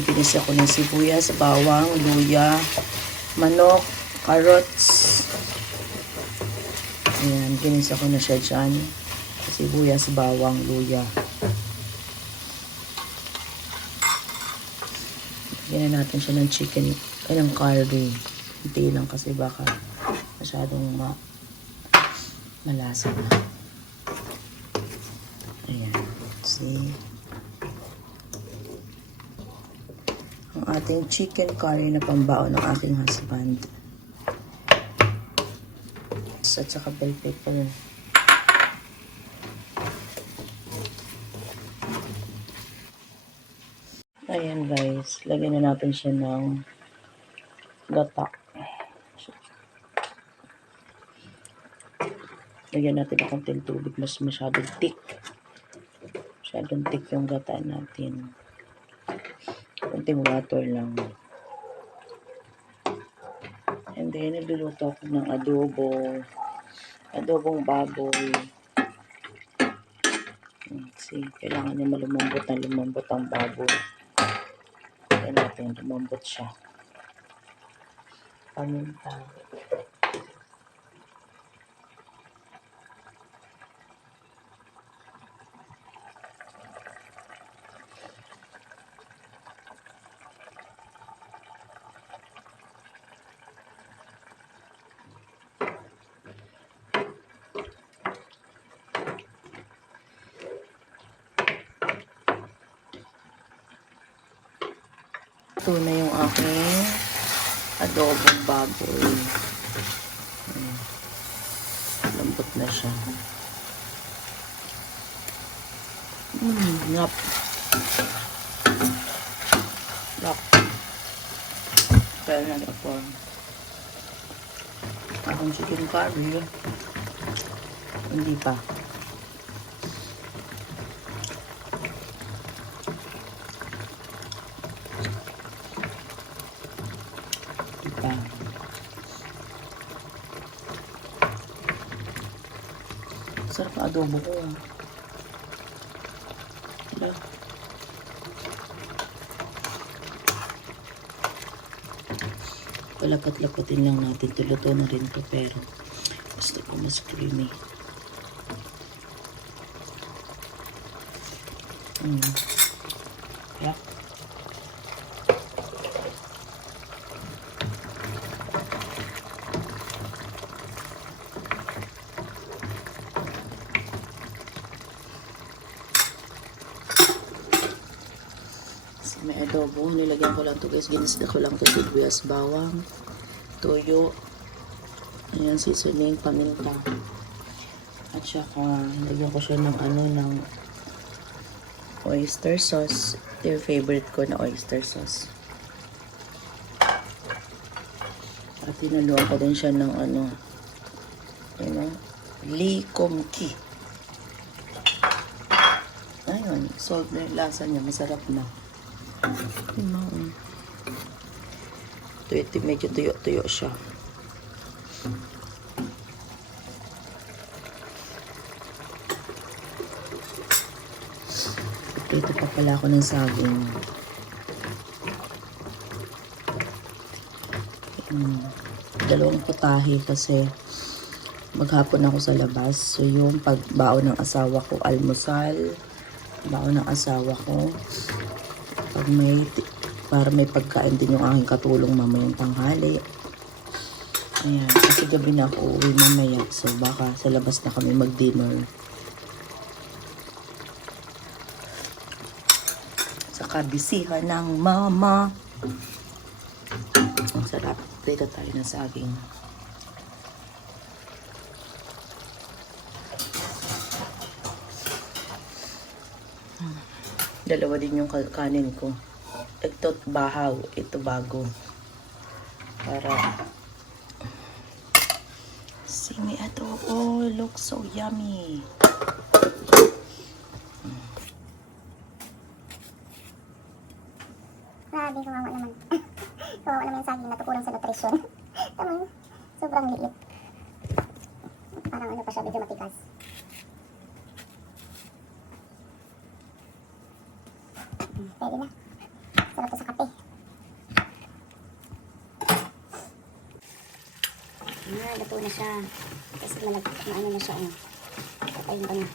nagpinis ako ng sibuyas, bawang, luya, manok, carrots. Ayan, ginisa ko na siya dyan. Sibuyas, bawang, luya. Lagyan na natin siya ng chicken, ng curry. Hindi lang kasi baka masyadong malasa na. Ayan, see? Ang ating chicken curry na pambao ng aking husband. At saka bell pepper. Ayan guys, lagyan na natin siya ng gata. Lagyan natin ng konting tubig, masyadong thick. Masyadong thick yung gata natin. Konting water lang. And then, nagluluto ako ng adobong baboy. See, kailangan niya lumambot ang baboy. Kaya natin, lumambot siya. Paminta. Ito na yung aking adobong baboy. Lambot na siya. Ngap. Lock. Kaya na ako. Akong chicken curry. Hindi pa. Sarap ang adobo ko. Diba? Palapat-lapatin lang natin. Tuluto na rin to pero gusto ko mas creamy. Yeah. May adobo, nilagyan ko lang to guys, ginisda ko lang to sibuyas, bawang, toyo, ayan, seasoning, paminta, at saka nilagyan ko siya ng ng oyster sauce. Ito yung favorite ko na oyster sauce, at tinaluan ko din siya ng likomki. Ayun, solve na yung lasa niya, masarap na. Ito medyo tuyo-tuyo siya. Ito pa pala ako ng saging. Dalawang putahe kasi maghapon ako sa labas. So yung pagbao ng asawa ko, almusal, bao ng asawa ko. Para may pagkain din yung aking katulong mamayang tanghali. Ayan, kasi gabi na ako uwi mamaya. So baka sa labas na kami mag-dinner. Sa kabisihan ng mama. Ang sarap. Dito tayo ng saging. Dalawa din yung kanin ko. Ito bahaw, ito bago. Para simi adobo, looks so yummy. Grabe, kawawa naman. Kawawa naman yung saging na tukulang sa nutrition. Tama, sobrang liit. Parang pa siya, medyo matigas. Pwede na. Sarap to sa kape. Luto na siya. Kasi maano na siya. Patayin ko na.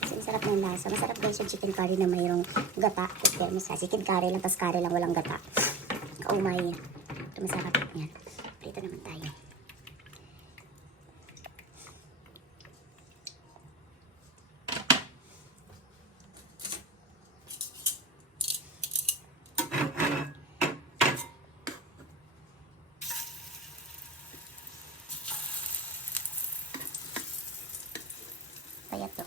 Kasi masarap na yung lasa. Masarap din siya chicken curry na mayroong gata. Chicken curry lang, tas curry lang, walang gata. Kaumay. Ito masarap. Yan. Prito naman tayo. Payat to.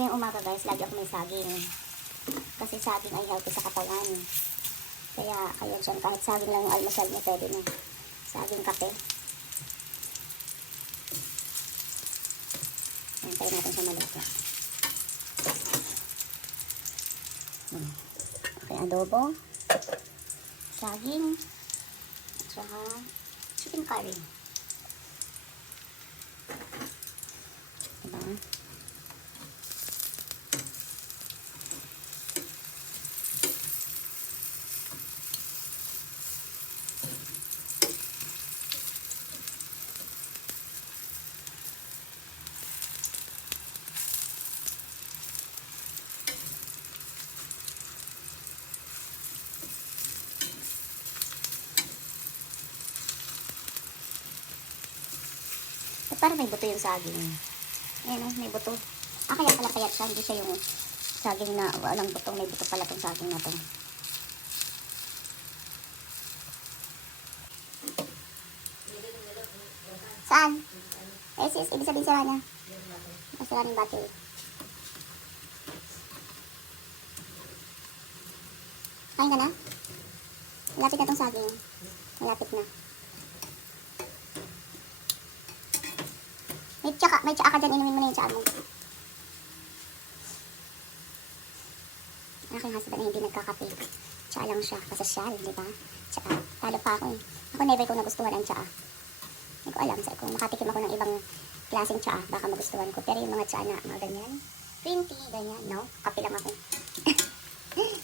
Yung umaga guys, lagi ako may saging. Kasi saging ay healthy sa katawan. Kaya dyan, kahit saging lang yung almusal niya, pwede na. Saging kape. Ayan, tayo natin siya maluto. Okay, adobo. Saging. At saka chicken curry. Diba? At parang may buto yung saging. Ayan o, may buto. Kaya pala payat siya. Hindi siya yung saging na walang buto. May buto pala tong saging na to. Saan? Sis, ibig sabihin sira niya. Masira ng battery. Kain ka na? Malapit na tong saging. Malapit na. May tsaka ka dyan, inumin mo na yung tsaka mo. Aking husband na hindi nagkakape. Tsaka lang siya, kasosyal, di ba? Tsaka, talo pa ako eh. Ako never ko nagustuhan ang tsaka. Hindi ko alam, kung makatikim ako ng ibang klaseng tsaka, baka magustuhan ko. Pero yung mga tsaka na, mga ganyan, green tea, ganyan, no? Kape lang ako.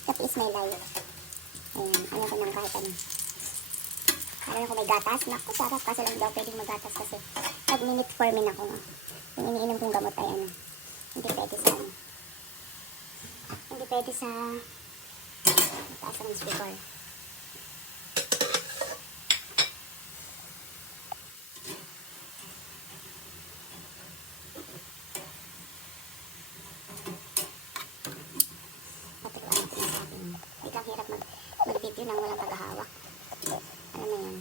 Kape is my life. Ayan, ano ko nang kahit ano. Alam ko may gatas. Naku, sarap. Kaso lang daw pwedeng magatas kasi nag-minute for me na ako. Yung iniinom kong gamot ay ano. Hindi pwede sa ano. Hindi pwede sa taas ng speaker. Patuloy natin sa akin. Hindi kang hirap mag-video nang walang tagahawak. Ano na yan?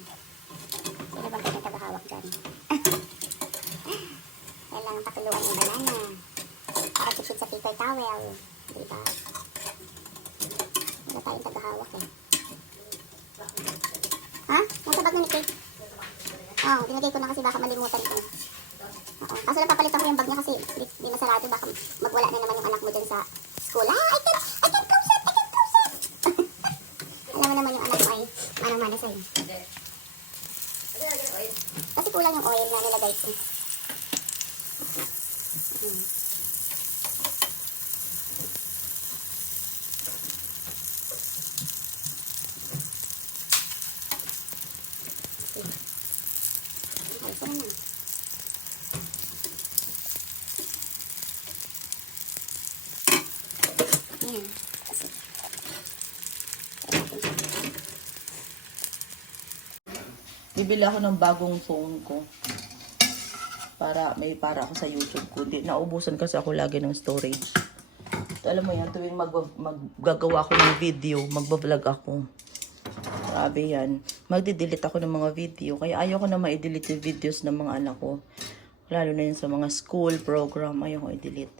Sino bang kanyang tagahawak dyan? Kailangan patuluan yung banana. Para tipid sa paper towel. Diba? Wala tayong tagahawak eh. Ha? Nasa bag na ni Kate? Oo, dinagay ko na kasi baka malimutan ko. Oo. Kaso lang papalitan ko yung bag niya kasi di masarado. Baka magwala na naman yung anak mo dyan sa school. I can't close it! Alam mo naman yung anak mo ay manang-mana sa'yo. Kasi kulang yung oil na nilagay ko. Halos na naman. Ayan. Bibili ako ng bagong phone ko. Para ako sa YouTube ko. Naubusan kasi ako lagi ng storage. So, alam mo yan, tuwing maggagawa ako ng video, magbablog ako. Grabe yan. Magdi-delete ako ng mga video. Kaya ayaw ko na ma-delete yung videos ng mga anak ko. Lalo na yun sa mga school program. Ayaw ko i-delete.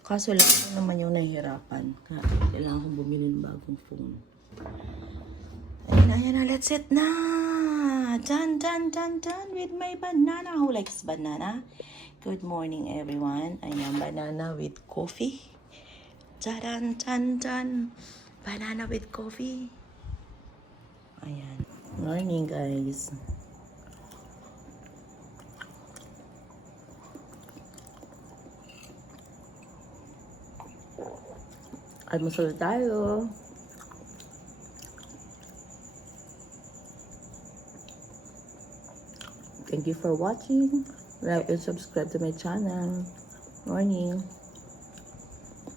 Kaso lang naman yung nahihirapan. Kailangan kong bumili ng bagong phone. Ayan na. Let's eat na. Done with my banana. Who likes banana? Good morning, everyone. Ayan, banana with coffee. Done. Banana with coffee. Ayan. Morning, guys. Almusal tayo. Thank you for watching. Like and subscribe to my channel. Morning.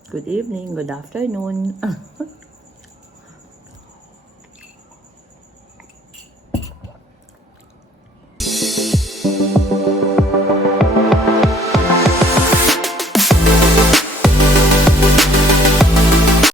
Good evening. Good afternoon.